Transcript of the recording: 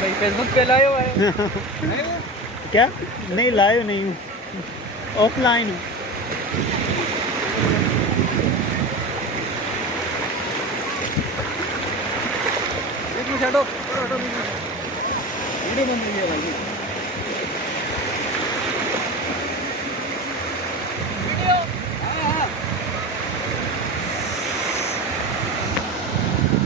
भाई फेसबुक पे लाए हुआ है क्या? नहीं लाइव नहीं हूँ, ऑफलाइन हूँ। वीडियो बंद हो गया भाई।